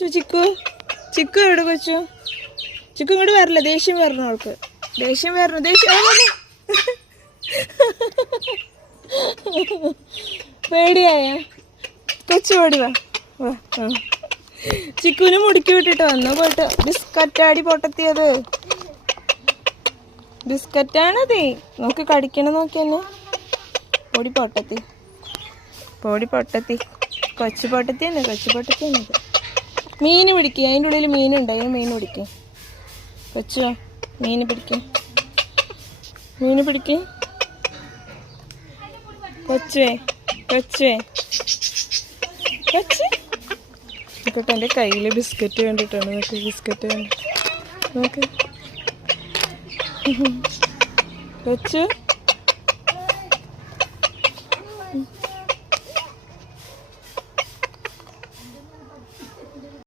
ചിക്കു ചിക്കു എവിടെ കൊച്ചു? ചിക്കു ഇങ്ങോട്ട് വരില്ല, ദേഷ്യം വരണം അവൾക്ക്. ദേഷ്യം വരണം, പേടിയായ കൊച്ചു ഓടി വാ. ചിക്കുവിന് മുടുക്കി വിട്ടിട്ട് വന്നു പോയിട്ട്. ബിസ്ക്കറ്റാടി പൊട്ടത്തിയത്, ബിസ്ക്കറ്റാണതേ. നോക്കി കടിക്കണം, നോക്കി തന്നെ. പൊടി പൊട്ടത്തി, പൊടി പൊട്ടത്തി, കൊച്ചു പൊട്ടത്തി തന്നെ, കൊച്ചു പൊട്ടത്തി തന്നെ. മീൻ പിടിക്കുക, അതിൻ്റെ ഉള്ളിൽ മീനുണ്ട്, അതിന് മീൻ പിടിക്കുക. കൊച്ചോ മീൻ പിടിക്കുക, മീൻ പിടിക്കുക. കൊച്ചുവേ കൊച്ചുവേ കൊച്ച് നോക്കട്ടെ, എൻ്റെ കയ്യിൽ ബിസ്ക്കറ്റ് കണ്ടിട്ടാണ്. നോക്ക് ബിസ്ക്കറ്റ് കണ്ടിട്ട് നോക്ക്. കൊച്ചു